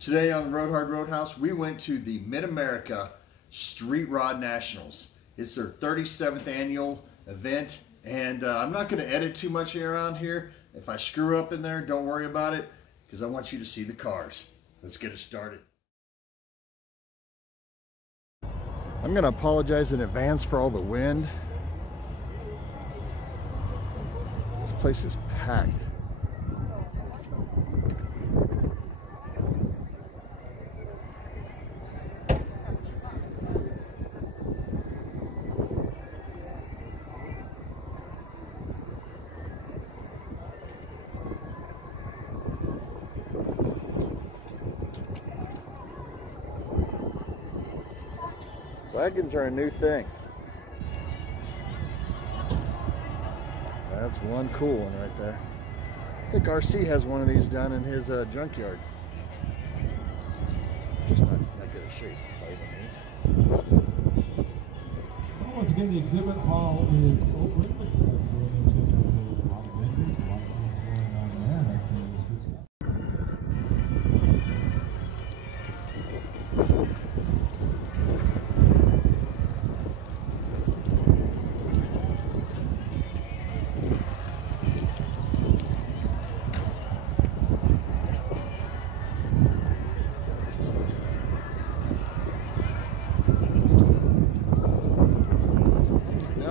Today on the Roadhouse, we went to the Mid-America Street Rod Nationals. It's their 37th annual event, and I'm not going to edit too much around here. If I screw up in there, don't worry about it, because I want you to see the cars. Let's get it started. I'm going to apologize in advance for all the wind. This place is packed. Wagons are a new thing. That's one cool one right there. I think RC has one of these down in his junkyard. Just not good a shape by any means. Once again, the exhibit hall is open.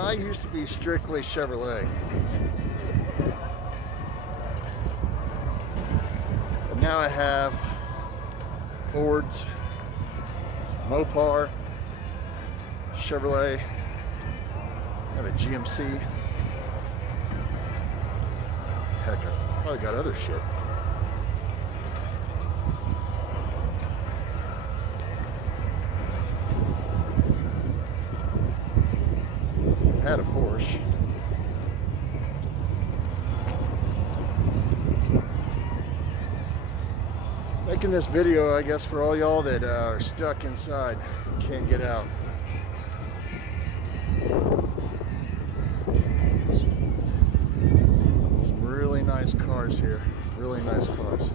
I used to be strictly Chevrolet, but now I have Fords, Mopar, Chevrolet, I have a GMC. Heck, I probably got other shit. Had a Porsche. Making this video, I guess, for all y'all that are stuck inside, can't get out. Some really nice cars here. Really nice cars.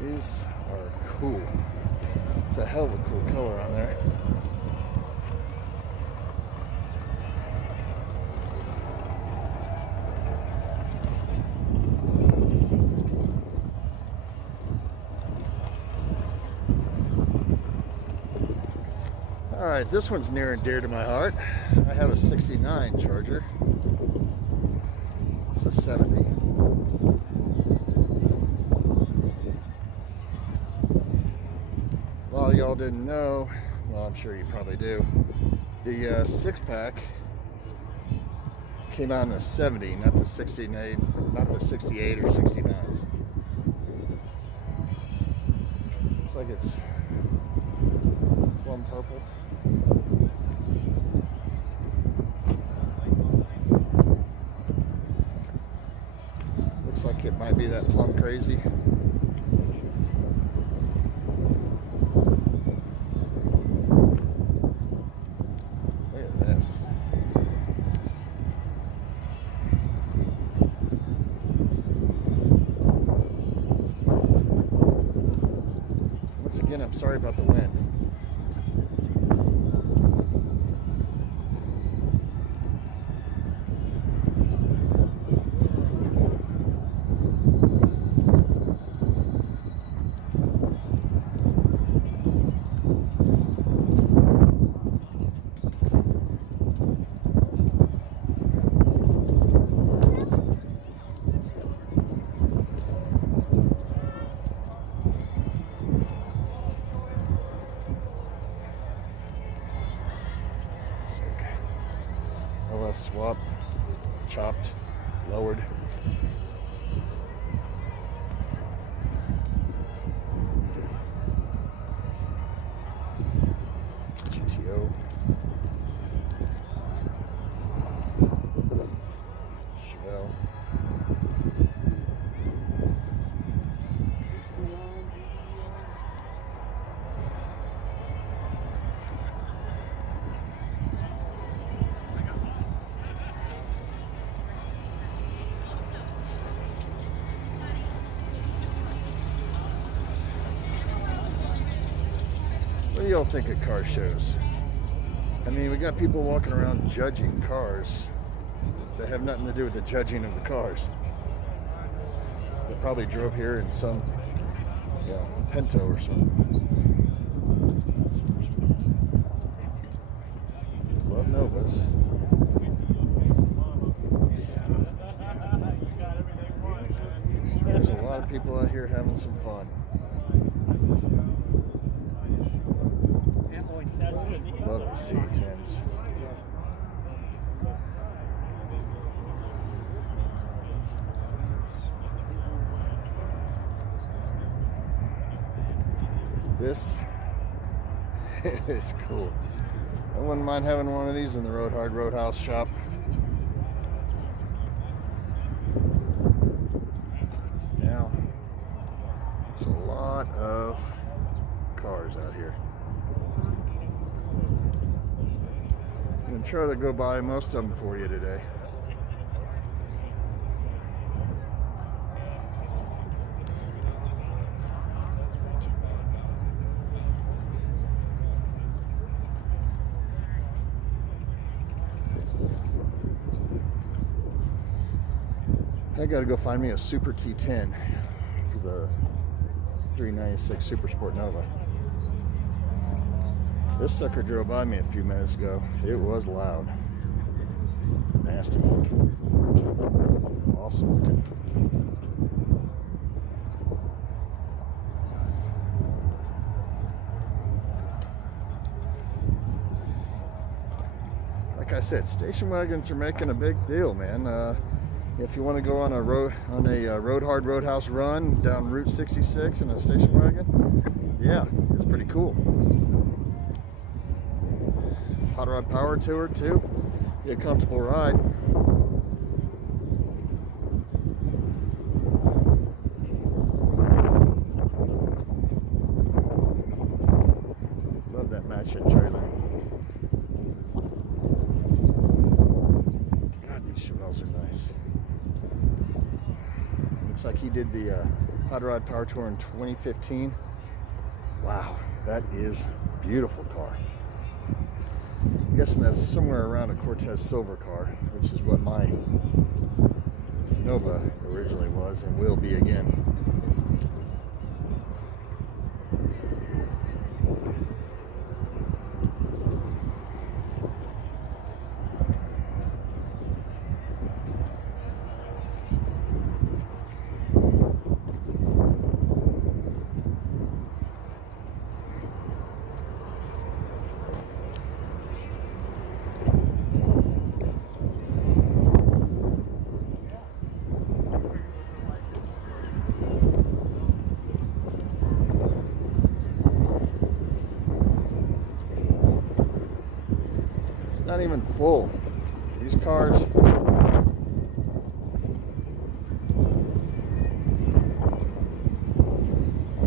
These are cool. It's a hell of a cool color on there. Alright, this one's near and dear to my heart. I have a 69 Charger. It's a 70. A lot of y'all didn't know, well, I'm sure you probably do, the six-pack came out in the 70, not the 68, not the 68 or 69s. Looks like it's plum purple. Looks like it might be that plum crazy. Once again, I'm sorry about the wind. Swap, chopped, lowered. y'all think of car shows? I mean, we got people walking around judging cars that have nothing to do with the judging of the cars. They probably drove here in some, you know, Pinto or something. Love Novas. There's a lot of people out here having some fun. Love the C10s. This is cool. I wouldn't mind having one of these in the Roadhouse shop. Now, there's a lot of cars out here. I'm going to try to go by most of them for you today. I gotta go find me a Super T10 for the 396 Super Sport Nova. This sucker drove by me a few minutes ago. It was loud. Nasty looking. Awesome looking. Like I said, station wagons are making a big deal, man. If you want to go on a Roadhouse run down Route 66 in a station wagon, yeah, it's pretty cool. Hot rod power tour too. Get a comfortable ride. Love that matching trailer. God, these Chevelles are nice. Looks like he did the Hot Rod Power Tour in 2015. Wow, that is a beautiful car. I'm guessing that's somewhere around a Cortez Silver car, which is what my Nova originally was and will be again. Not even full. These cars,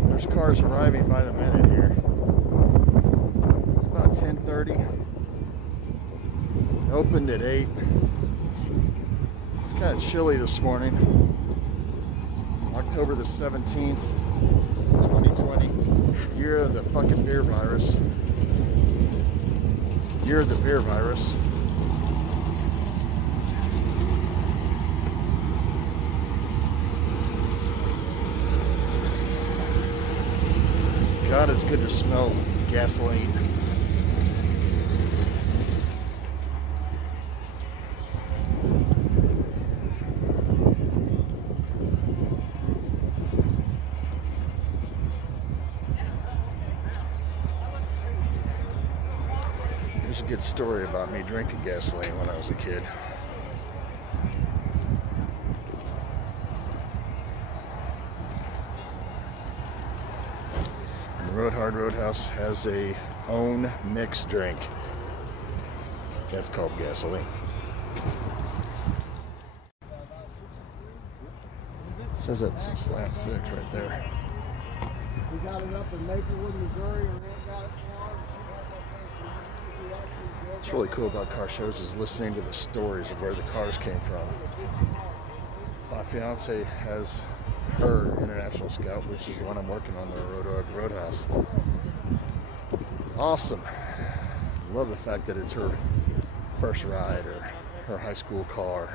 there's cars arriving by the minute here. It's about 10:30. Opened at 8. It's kind of chilly this morning. October the 17th, 2020. Year of the fucking beer virus. Year of the beer virus. God, it's good to smell gasoline. There's a good story about me drinking gasoline when I was a kid. And the Roadhouse has a own mixed drink. That's called gasoline. Says that's in slant 6 right there. We got it up in Maplewood, Missouri, and then got it What's really cool about car shows is listening to the stories of where the cars came from. My fiance has her International Scout, which is the one I'm working on, the Roadhouse. Awesome. Love the fact that it's her first ride or her high school car.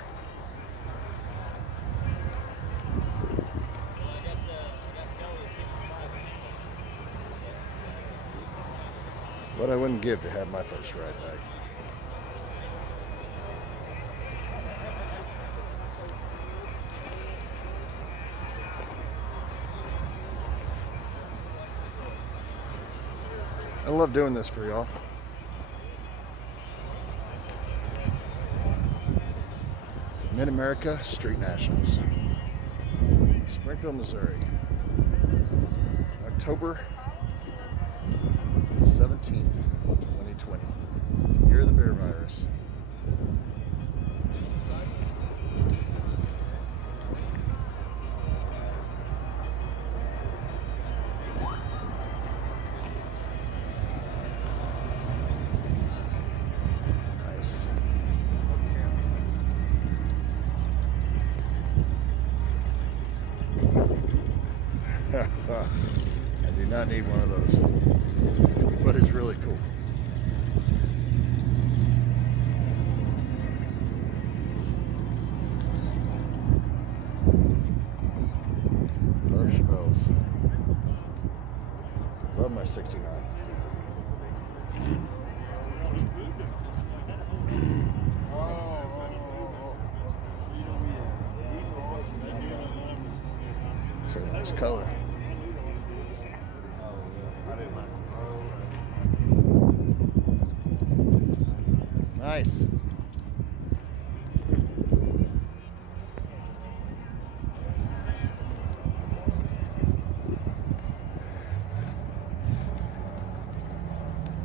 What I wouldn't give to have my first ride back. I love doing this for y'all. Mid-America Street Nationals, Springfield, Missouri, October 17th, 2020, year of the bear virus. I do not need one of those, but it's really cool. Love Chappelle's. Love my 69. It's a nice color. Nice.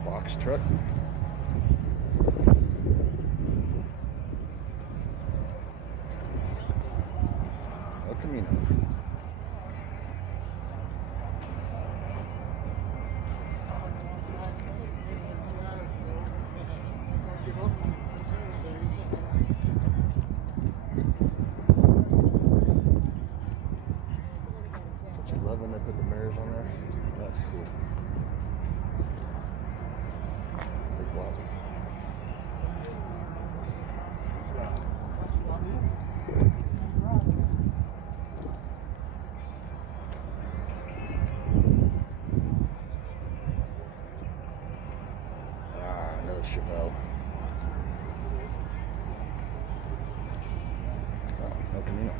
Box truck. El Camino. Love when they put the mirrors on there. That's cool. Big block. Ah, another Chevelle. Oh, El Camino.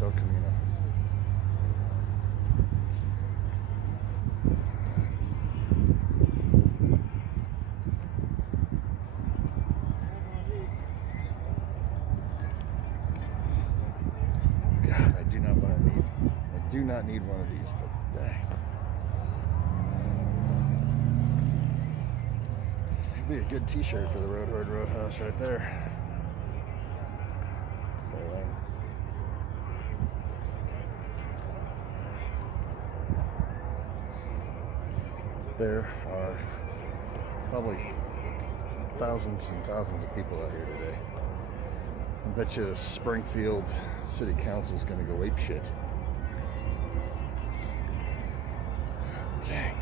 El Camino. God, I do not need one of these, but dang. It'd be a good t-shirt for the Roadhouse right there. There are probably thousands and thousands of people out here today. I bet you the Springfield City Council is going to go apeshit. Dang.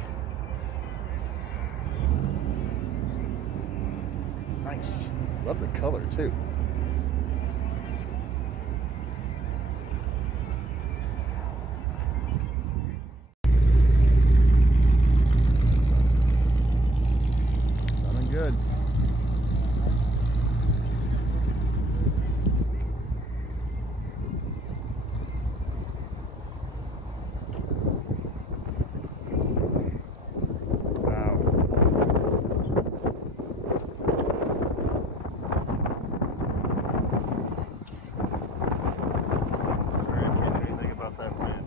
Nice. Love the color too. Good. Wow. Sorry, I can't do anything about that wind.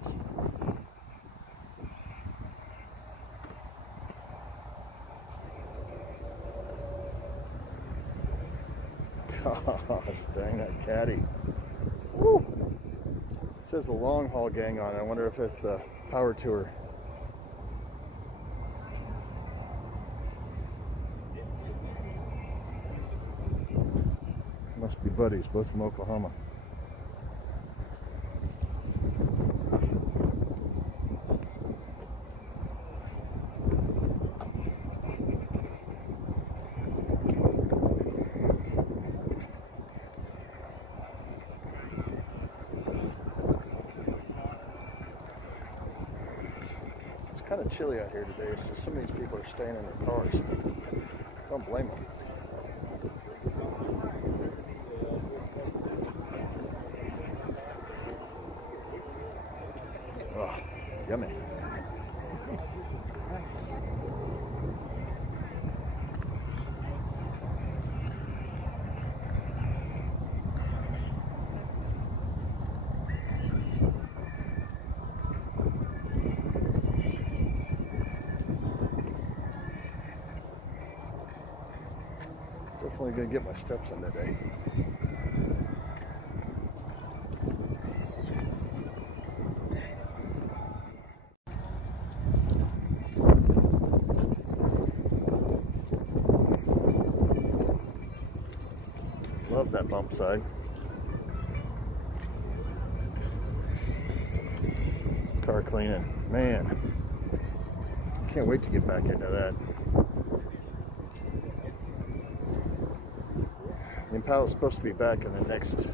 Gosh, dang that caddy. Woo. It says the long haul gang on it. I wonder if it's the power tour. Must be buddies, both from Oklahoma. It's kind of chilly out here today, so some of these people are staying in their cars. Don't blame them. Oh, yummy. Definitely gonna get my steps in today. Love that bump side. Car cleaning, man. Can't wait to get back into that. The Impala's supposed to be back in the next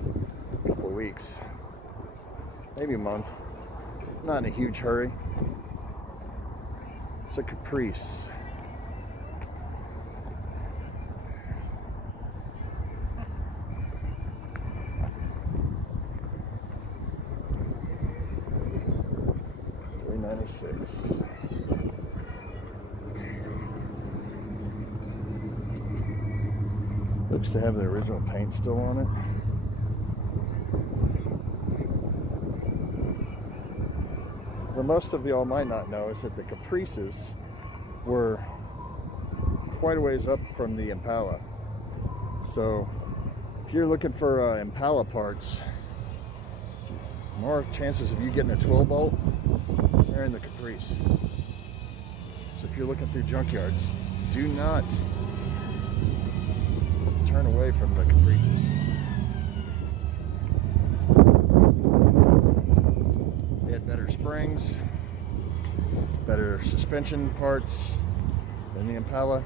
couple of weeks, maybe a month. Not in a huge hurry. It's a Caprice. $396. Looks to have the original paint still on it. What most of y'all might not know is that the Caprices were quite a ways up from the Impala. So if you're looking for Impala parts, more chances of you getting a 12 bolt, they're in the Caprice. So if you're looking through junkyards, do not turn away from the Caprices. They had better springs, better suspension parts than the Impala.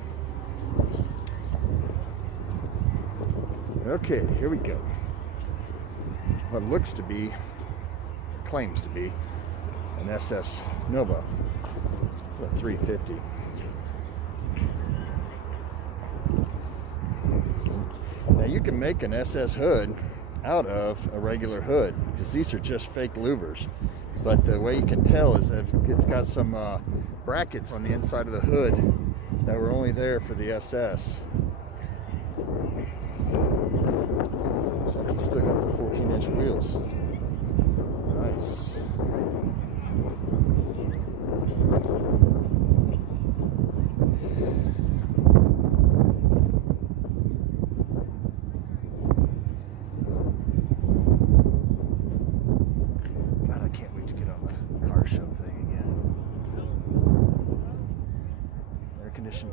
Okay, here we go. What looks to be, claims to be, an SS Nova. It's a 350. Now you can make an SS hood out of a regular hood because these are just fake louvers. But the way you can tell is that it's got some brackets on the inside of the hood that were only there for the SS. Looks like it's still got the 14-inch wheels. Nice.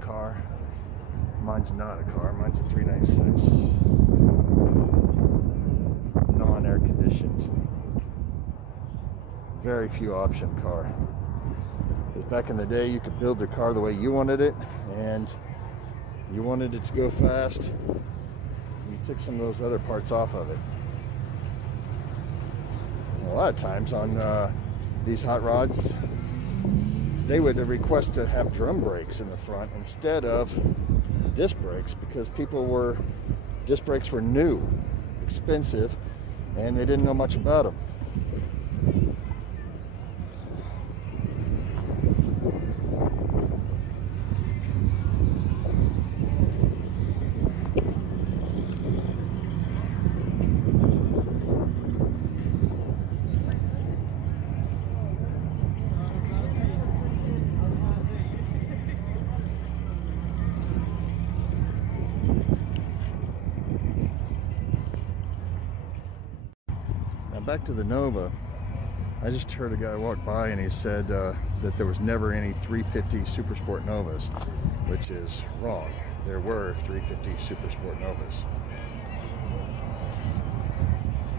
Car. Mine's not a car, mine's a 396. Non-air conditioned. Very few option car. Because back in the day you could build the car the way you wanted it, and you wanted it to go fast, you took some of those other parts off of it. And a lot of times on these hot rods, they would request to have drum brakes in the front instead of disc brakes because disc brakes were new, expensive, and they didn't know much about them. Back to the Nova, I just heard a guy walk by and he said that there was never any 350 Super Sport Novas, which is wrong. There were 350 Super Sport Novas.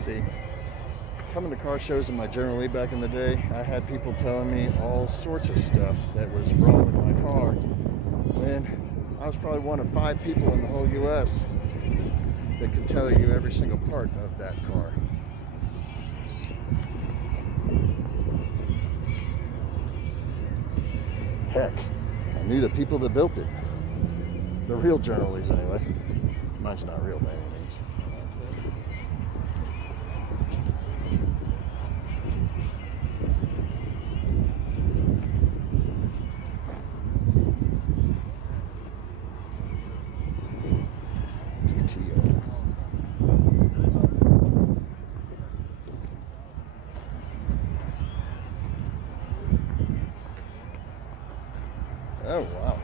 See, coming to car shows in my General Lee back in the day, I had people telling me all sorts of stuff that was wrong with my car, when I was probably one of 5 people in the whole US that could tell you every single part of that car. Heck, I knew the people that built it. The real General Lees anyway. Mine's not real by any means. Oh wow,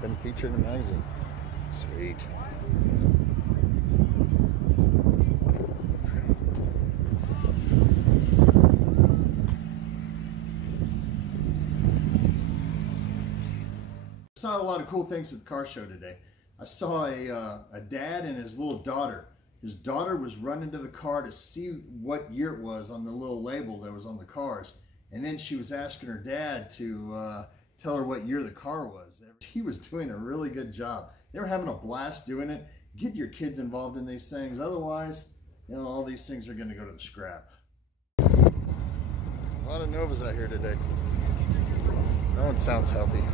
been featured in a magazine. Sweet. I saw a lot of cool things at the car show today. I saw a dad and his little daughter. His daughter was running to the car to see what year it was on the little label that was on the cars. And then she was asking her dad to tell her what year the car was. He was doing a really good job. They were having a blast doing it. Get your kids involved in these things. Otherwise, you know, all these things are going to go to the scrap. A lot of Novas out here today. That one sounds healthy.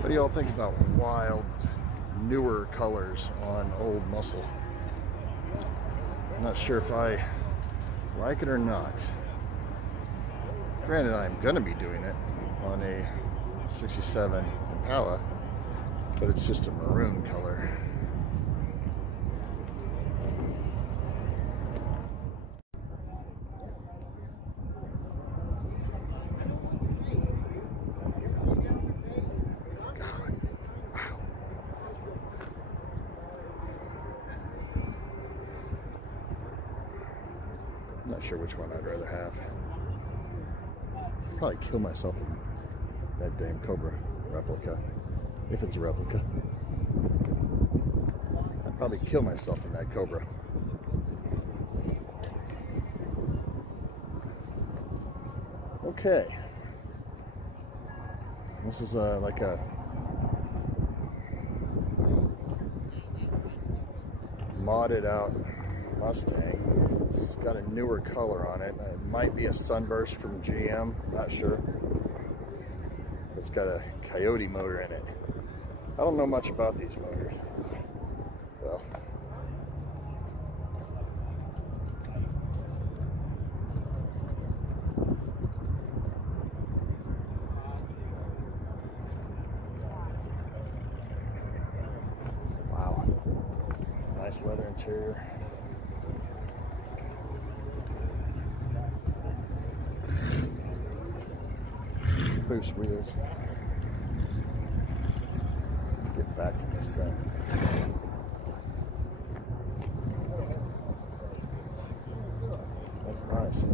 What do y'all think about wild, newer colors on old muscle? I'm not sure if I like it or not. Granted, I'm going to be doing it on a 67 Impala, but it's just a maroon color. I'm not sure which one I'd rather have. I'd probably kill myself in that damn Cobra replica, if it's a replica. I'd probably kill myself in that Cobra. Okay. This is like a modded out Mustang. It's got a newer color on it. It might be a Sunburst from GM, not sure. It's got a Coyote motor in it. I don't know much about these motors. Well, wow. Nice leather interior. Boost wheels. Get back in this thing. That's nice.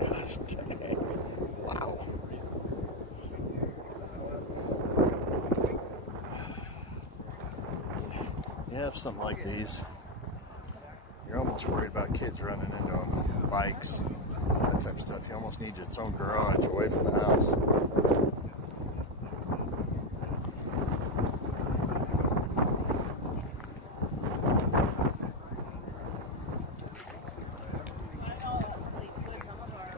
Gosh dang. Wow. You have something like these, you're almost worried about kids running into them, bikes, all that type of stuff. You almost need its own garage away from the house.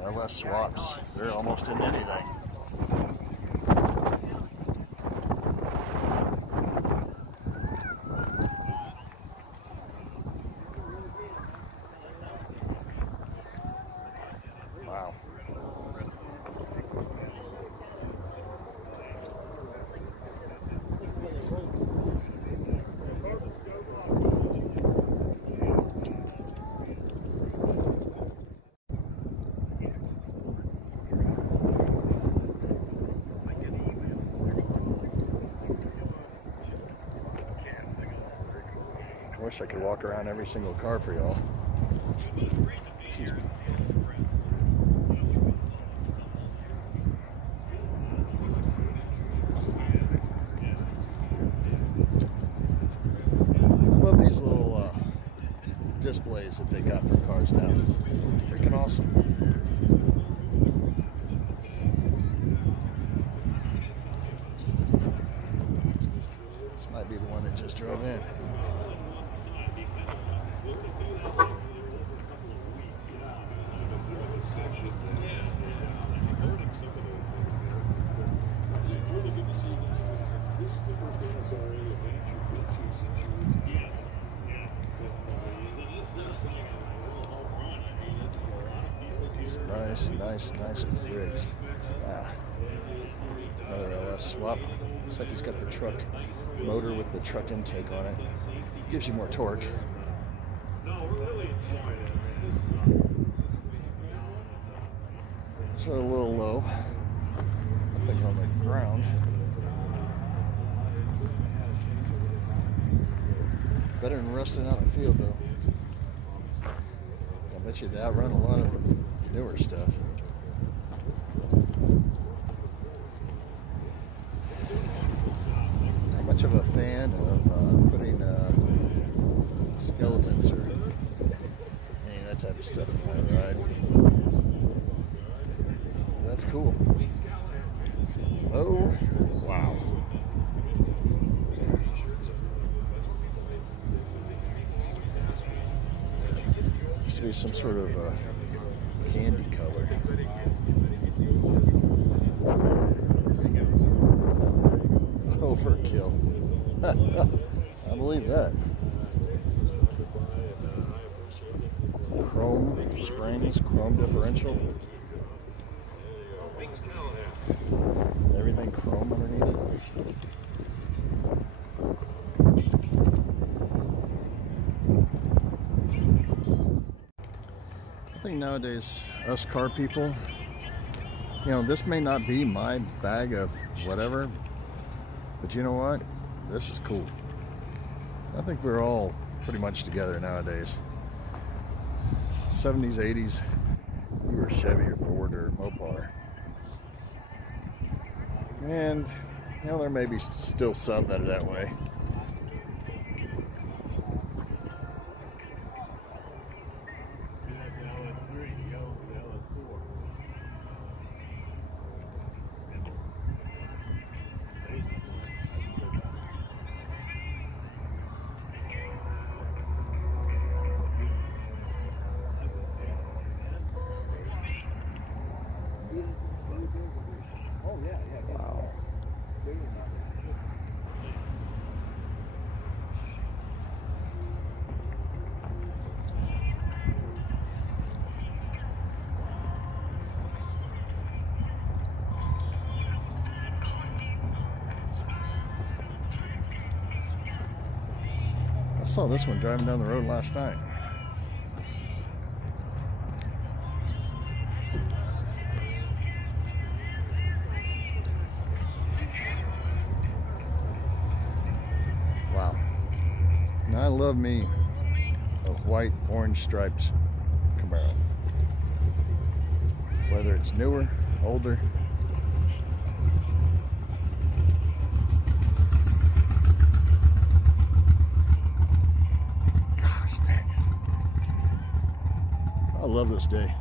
LS swaps, they're almost in anything. wish I could walk around every single car for y'all. Excuse me. I love these little displays that they got for cars now. Freaking awesome. This might be the one that just drove in. Nice rigs. Another LS swap. Looks like he's got the truck motor with the truck intake on it. Gives you more torque. So a little low. Nothing's on the ground. Better than rusting out in the field though. I bet you they outrun a lot of newer stuff. Not much of a fan of putting skeletons or any of that type of stuff in my ride. That's cool. Oh, wow. This be some sort of candy color. Overkill. I believe that. Chrome springs, chrome differential. Everything chrome underneath it. I think nowadays, us car people, you know, this may not be my bag of whatever, but you know what? This is cool. I think we're all pretty much together nowadays. 70s, 80s, you were Chevy or Ford or Mopar. And, you know, there may be still some that are that way. Wow. I saw this one driving down the road last night. Wow. Now I love me a white, orange striped Camaro. Whether it's newer, older. Gosh dang it. I love this day.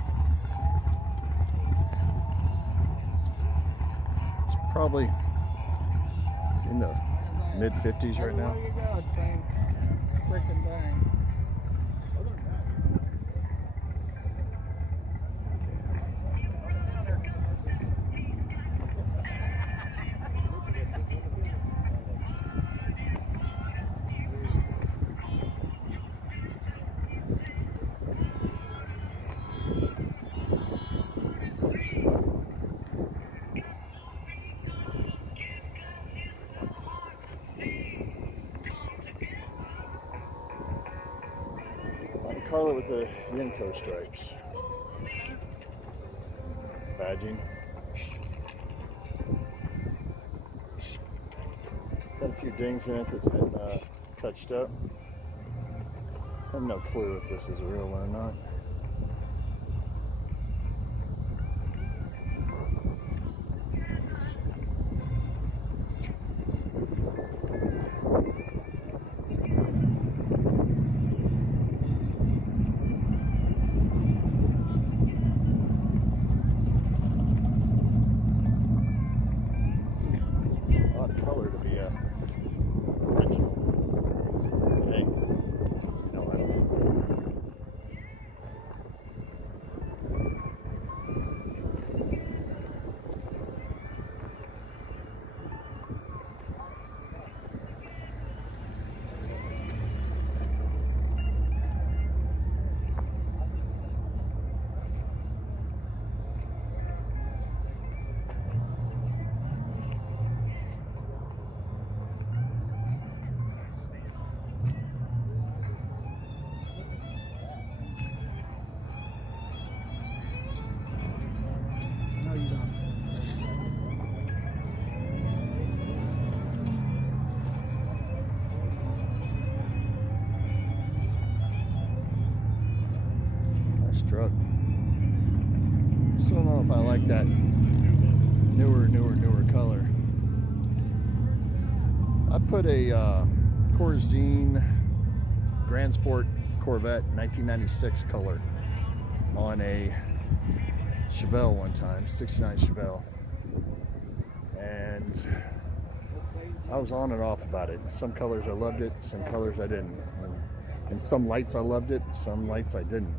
It's probably in the mid-50s right now. Everywhere you go, same freaking thing. Carla with the Yenko stripes. Badging. Got a few dings in it that's been touched up. have no clue if this is a real one or not. A lot of color to be original. Hey, hell, I don't know. No, you don't. Nice truck. Still don't know if I like that newer color. I put a Corzine Grand Sport Corvette 1996 color on a Chevelle one time, 69 Chevelle, and I was on and off about it. Some colors I loved it, some colors I didn't, and some lights I loved it, some lights I didn't.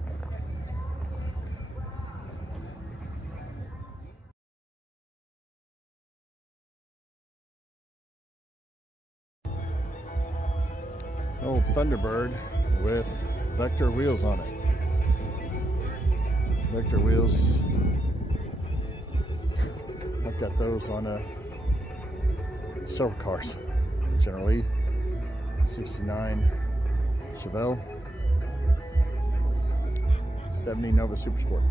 Old Thunderbird with Vector wheels on it. Vector wheels, I've got those on silver cars, generally 69 Chevelle, 70 Nova Super Sport.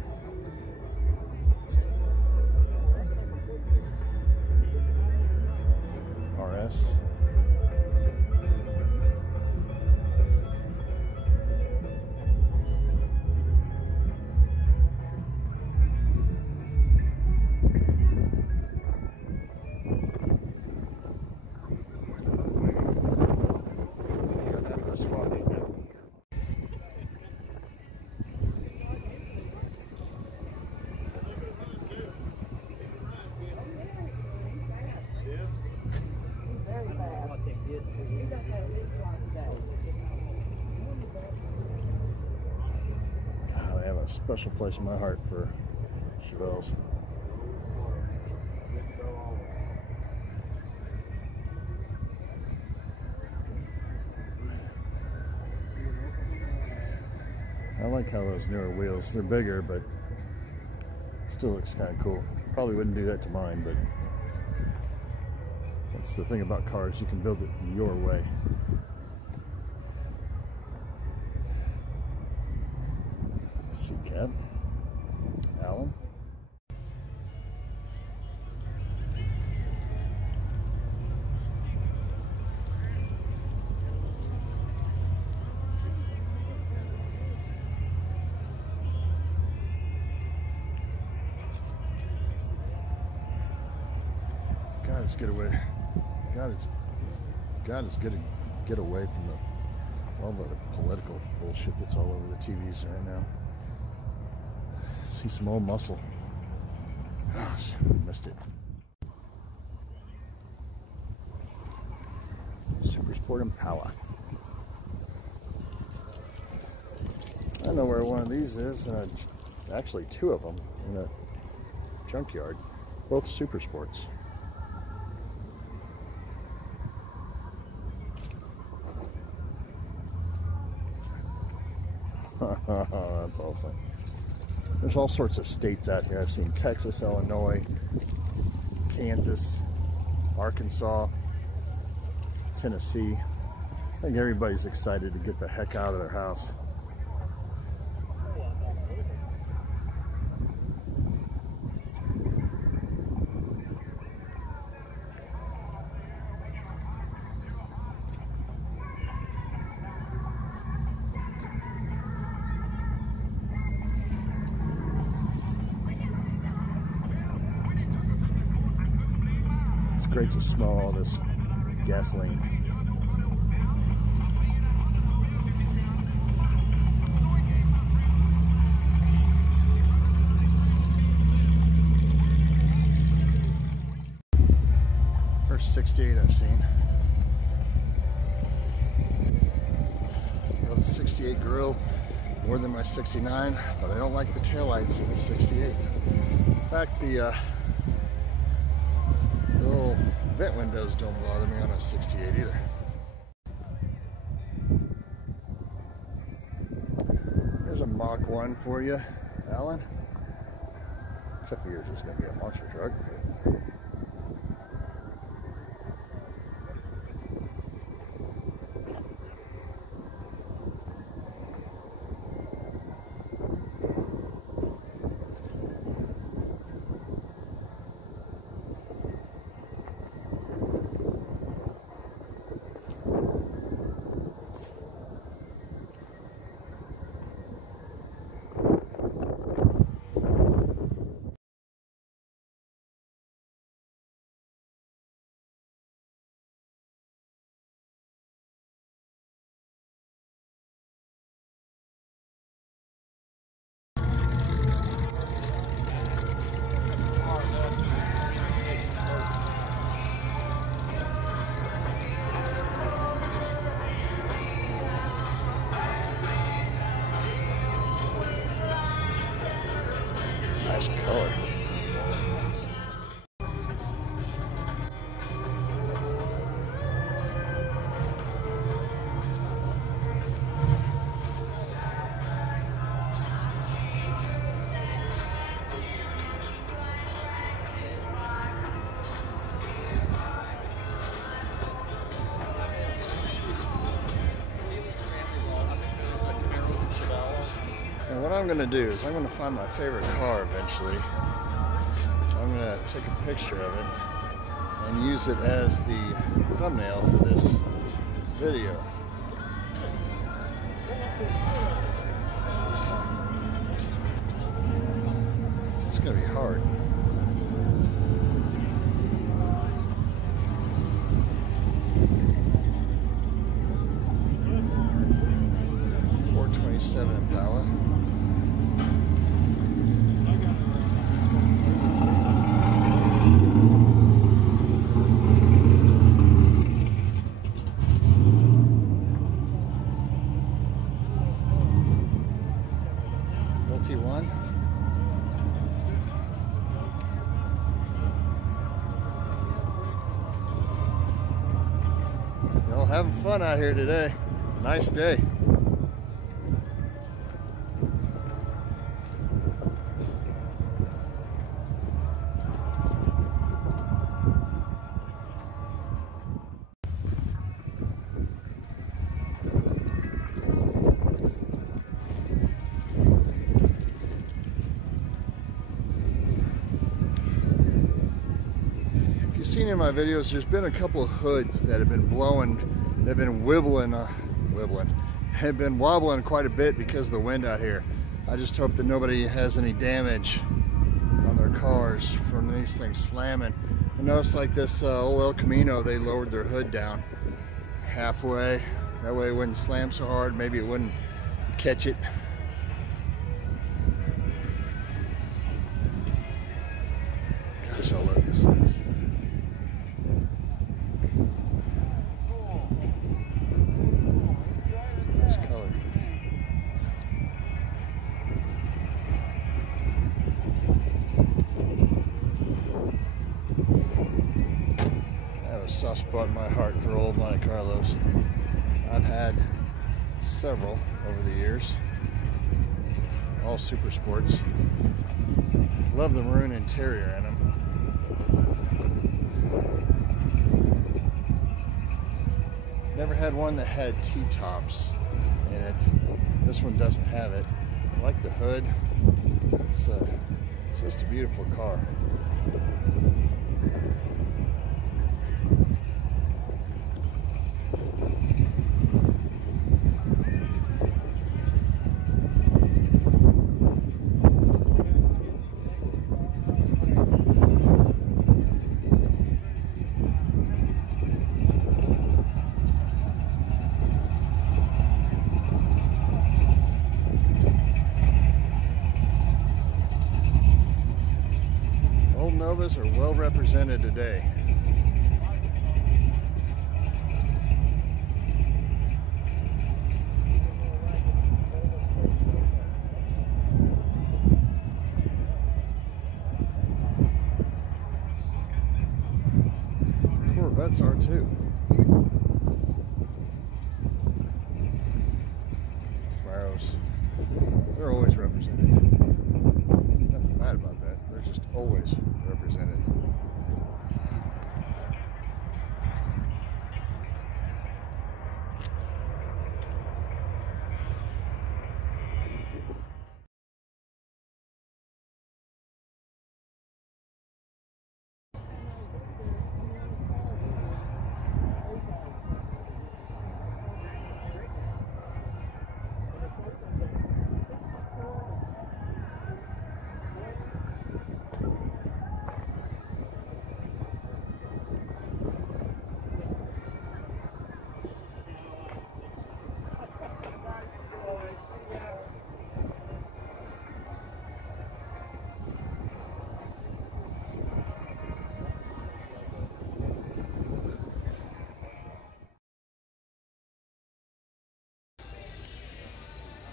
RS. I have a special place in my heart for Chevelles. I like how those newer wheels, they're bigger, but still looks kind of cool. Probably wouldn't do that to mine, but that's the thing about cars, you can build it your way. Seat cab, Allen. God, it's get away. God is get away from all the political bullshit that's all over the TVs right now. See some old muscle. Gosh, missed it. Super Sport Impala. I know where one of these is. Actually, two of them in a junkyard. Both Super Sports. That's awesome. There's all sorts of states out here. I've seen Texas, Illinois, Kansas, Arkansas, Tennessee. I think everybody's excited to get the heck out of their house. It's great to smell all this gasoline. First 68 I've seen. I love the 68 grill more than my 69, but I don't like the taillights in the 68. In fact, the little vent windows don't bother me on a 68 either. Here's a Mach 1 for you, Alan. Except for yours, it's going to be a monster truck. Nice color. And what I'm going to do is I'm going to find my favorite car eventually. I'm going to take a picture of it and use it as the thumbnail for this video. It's going to be hard. .427 Impala. Multi-one. Y'all having fun out here today. Nice day. Seen in my videos, there's been a couple of hoods that have been blowing, they've been have been wobbling quite a bit because of the wind out here. I just hope that nobody has any damage on their cars from these things slamming. I noticed like this old El Camino, they lowered their hood down halfway. That way it wouldn't slam so hard, maybe it wouldn't catch it. Gosh, I love these things. Soft spot in my heart for old Monte Carlos. I've had several over the years, all super sports. Love the maroon interior in them. Never had one that had T-tops in it. This one doesn't have it. I like the hood. It's just a beautiful car. Toyotas are well represented today. Corvettes are too. Camaros, they're always represented. Nothing bad about that. They're just always represented.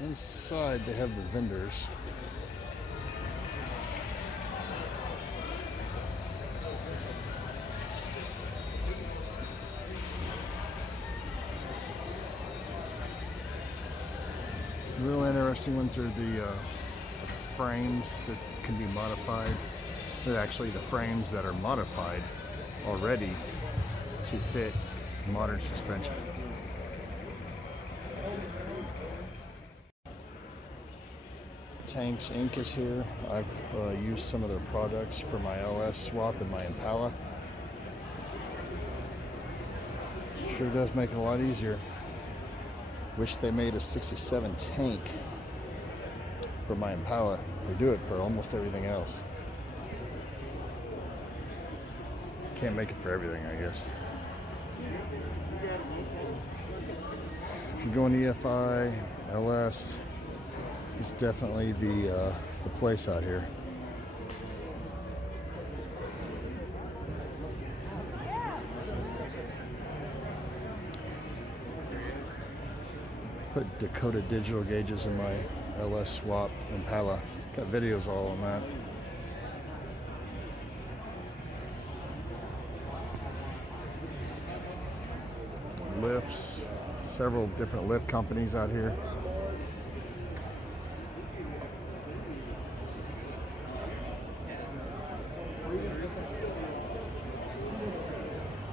Inside they have the vendors. Real interesting ones are the frames that can be modified. They're actually the frames that are modified already to fit modern suspension. Tanks Inc. is here. I've used some of their products for my LS swap and my Impala. Sure does make it a lot easier. Wish they made a 67 tank for my Impala. They do it for almost everything else. Can't make it for everything, I guess. If you're going EFI, LS, it's definitely the place out here. Put Dakota digital gauges in my LS swap Impala. Got videos all on that. Lifts, several different lift companies out here.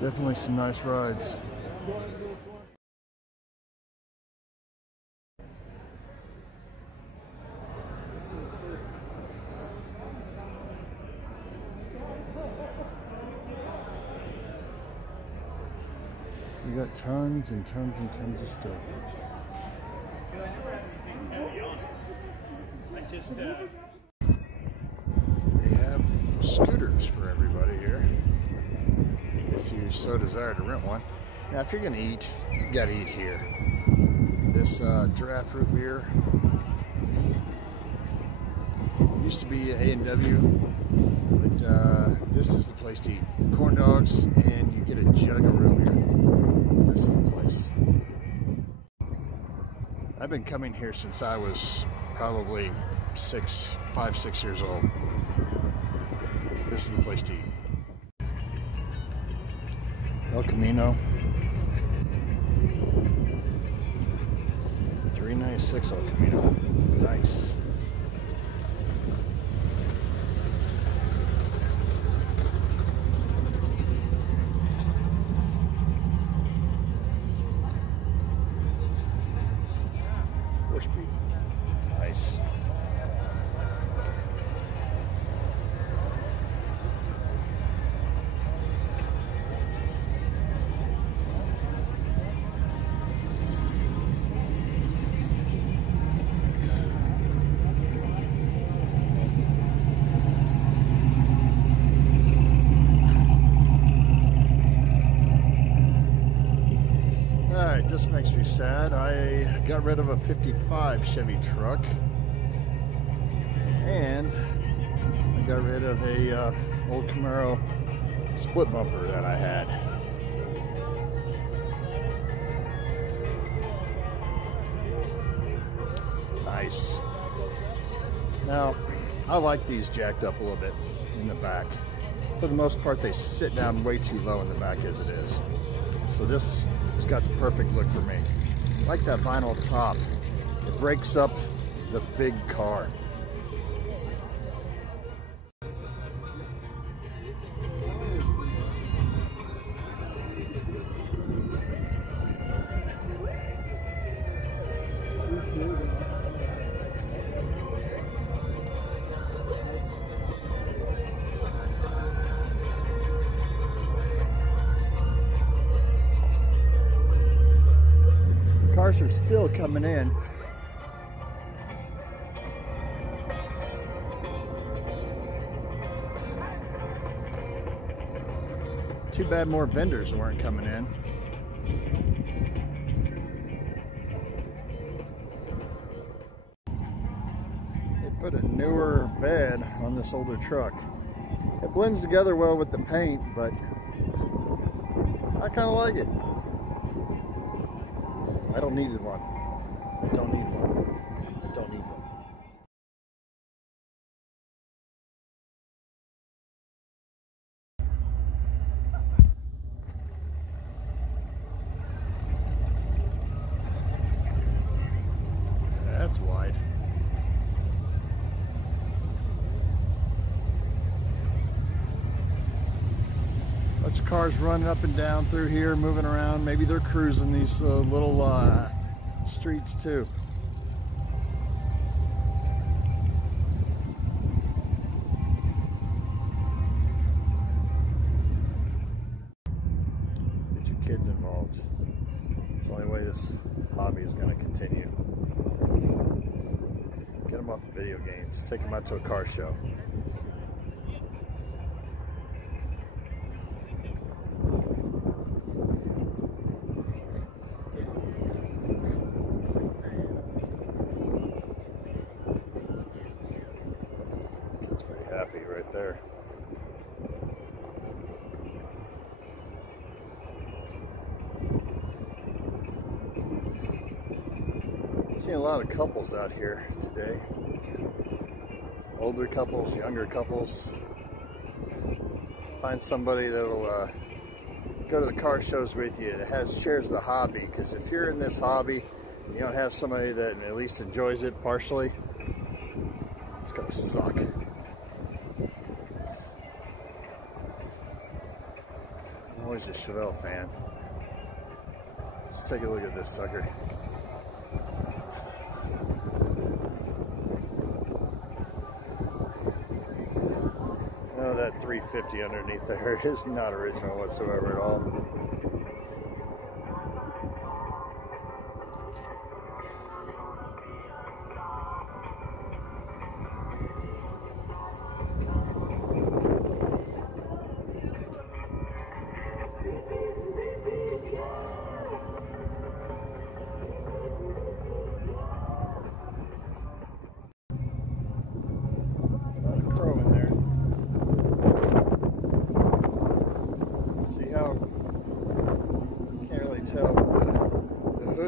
Definitely some nice rides. We got tons and tons and tons of stuff. They have scooters for everybody here, if you so desire to rent one. Now, if you're gonna eat, you gotta eat here. This giraffe root beer used to be A&W, but this is the place to eat. The corn dogs, and you get a jug of root beer. This is the place. I've been coming here since I was probably 5, 6 years old. This is the place to eat. El Camino. $3.96 El Camino. Nice. Nice. Alright, this makes me sad. I got rid of a 55 Chevy truck, and I got rid of a old Camaro split bumper that I had. Nice. Now, I like these jacked up a little bit in the back. For the most part, they sit down way too low in the back as it is. So this has got the perfect look for me. I like that vinyl top. It breaks up the big car. Cars are still coming in. Too bad more vendors weren't coming in. They put a newer bed on this older truck. It blends together well with the paint, but I kind of like it. I don't need one. I don't need one. I don't need one. That's wide. Lots of cars running up and down through here, moving around. Maybe they're cruising these little streets too. Get your kids involved. It's the only way this hobby is going to continue. Get them off the video games. Take them out to a car show. Happy right there. Seeing a lot of couples out here today. Older couples, younger couples. Find somebody that'll go to the car shows with you that shares the hobby, because if you're in this hobby and you don't have somebody that at least enjoys it partially, it's gonna suck. I'm always a Chevelle fan. Let's take a look at this sucker. Oh, that 350 underneath there is not original whatsoever at all.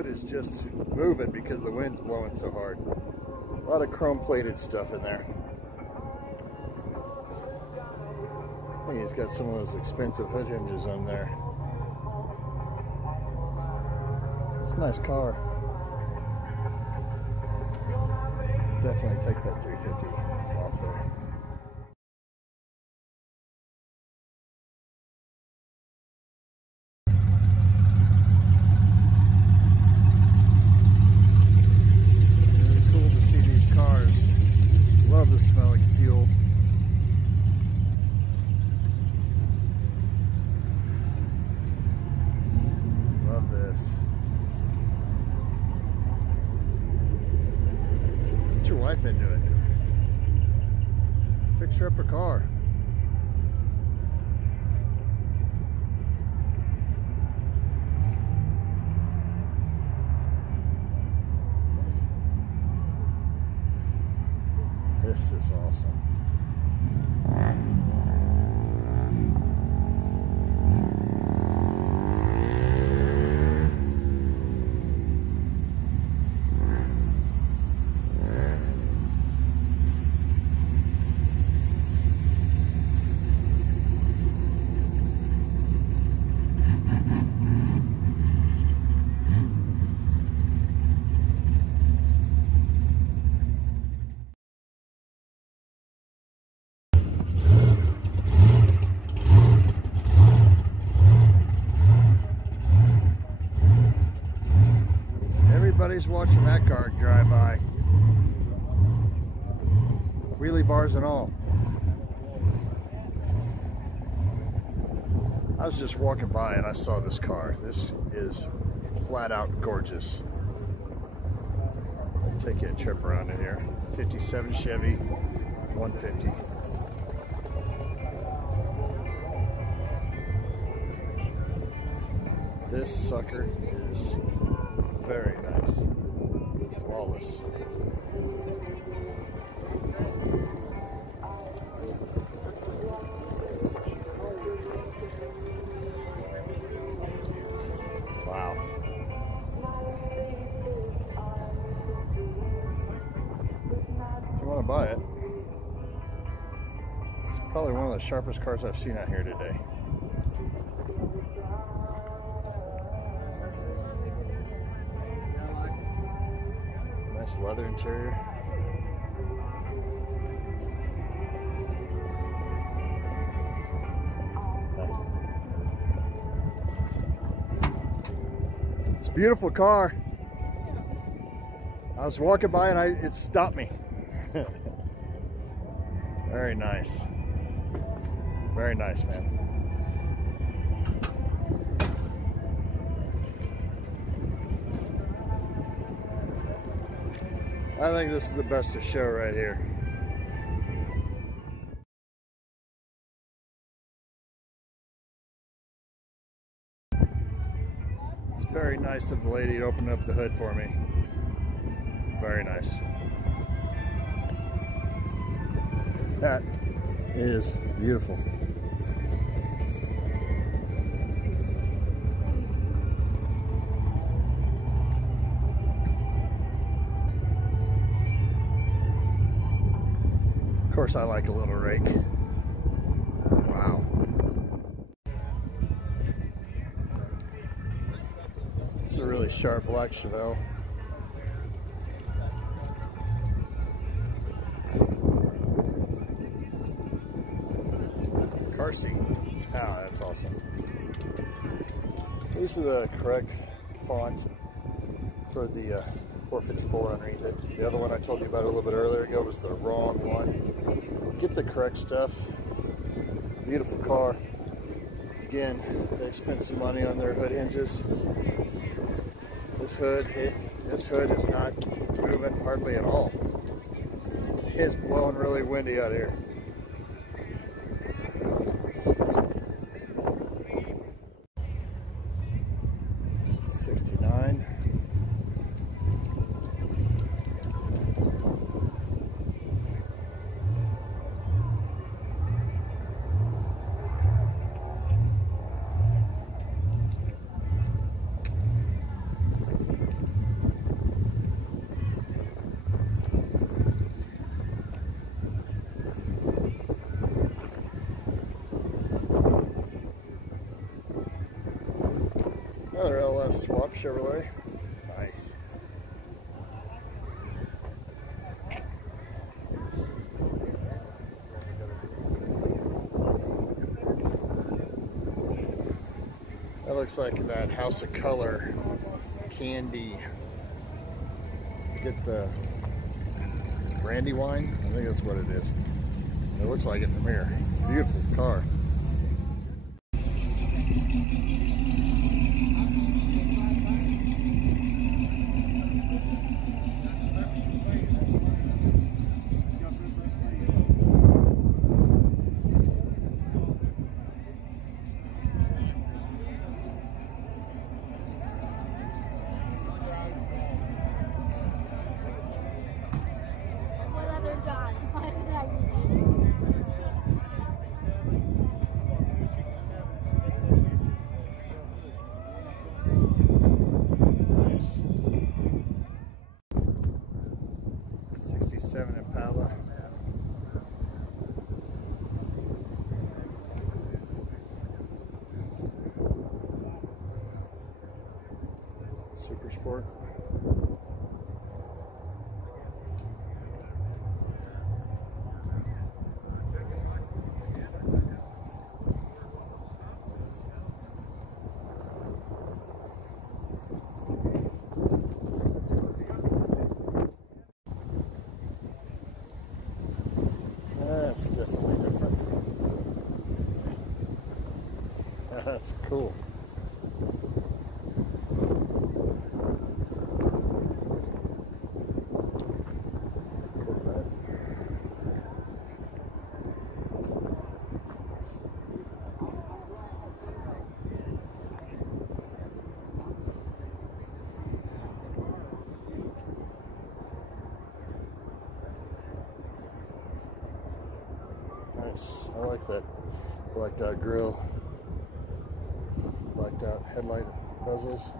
Is just moving because the wind's blowing so hard. A lot of chrome plated stuff in there. I think he's got some of those expensive hood hinges on there. It's a nice car. Definitely take that 350 off there. Love the smell of fuel. Love this. Get your wife into it. Fix her up her car. This is awesome. Everybody's watching that car drive by. Wheelie bars and all. I was just walking by and I saw this car. This is flat out gorgeous. I'll take you a trip around in here. 57 Chevy 150. This sucker is very nice. Flawless. Wow. If you want to buy it, it's probably one of the sharpest cars I've seen out here today. Nice leather interior. It's a beautiful car. I was walking by and it stopped me. Very nice. Very nice, man. I think this is the best of show right here. It's very nice of the lady to open up the hood for me. Very nice. That is beautiful. Of course, I like a little rake. Wow. It's a really sharp black Chevelle. Car seat. Ah, that's awesome. These are the correct font for the 454 underneath it. The other one I told you about a little bit earlier ago was the wrong one. Get the correct stuff. Beautiful car. Again, they spent some money on their hood hinges. This hood is not moving hardly at all. It's blowing really windy out here. Another LS swap Chevrolet. Nice. That looks like that House of Color candy. Get the brandy wine? I think that's what it is. It looks like it in the mirror. Beautiful car. Impala. Super Sport. That's cool. Nice. I like that blacked out grill, blacked out headlight bezels.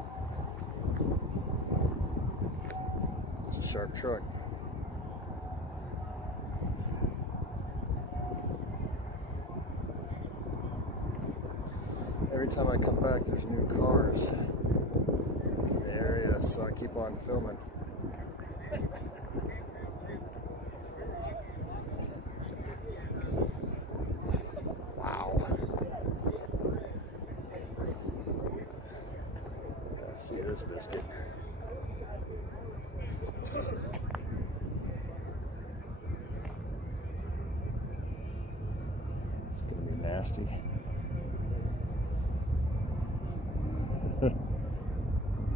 It's a sharp truck. Every time I come back, there's new cars in the area, so I keep on filming. See this biscuit. It's gonna be nasty.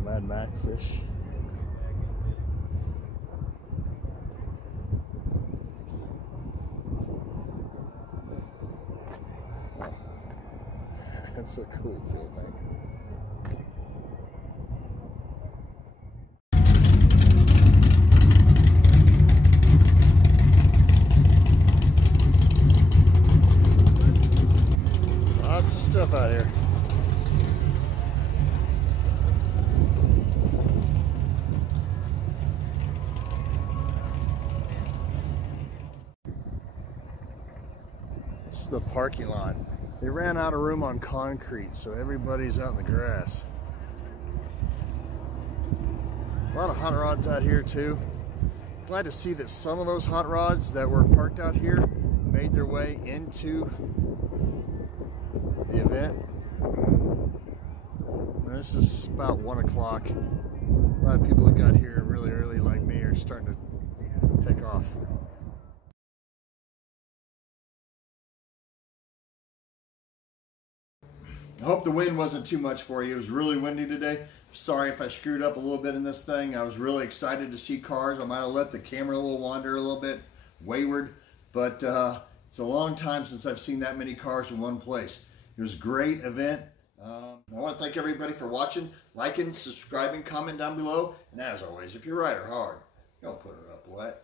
Mad Max-ish. That's a cool fuel tank. Lots of stuff out here. This is the parking lot. They ran out of room on concrete, so everybody's out in the grass. A lot of hot rods out here too. Glad to see that some of those hot rods that were parked out here made their way into the event. Now, this is about 1 o'clock. A lot of people that got here really early like me are starting to take off. I hope the wind wasn't too much for you. It was really windy today. Sorry if I screwed up a little bit in this thing. I was really excited to see cars. I might have let the camera wander a little bit wayward, but it's a long time since I've seen that many cars in one place. It was a great event. I want to thank everybody for watching, liking, subscribing, comment down below, and as always, if you ride her hard, don't put her up wet.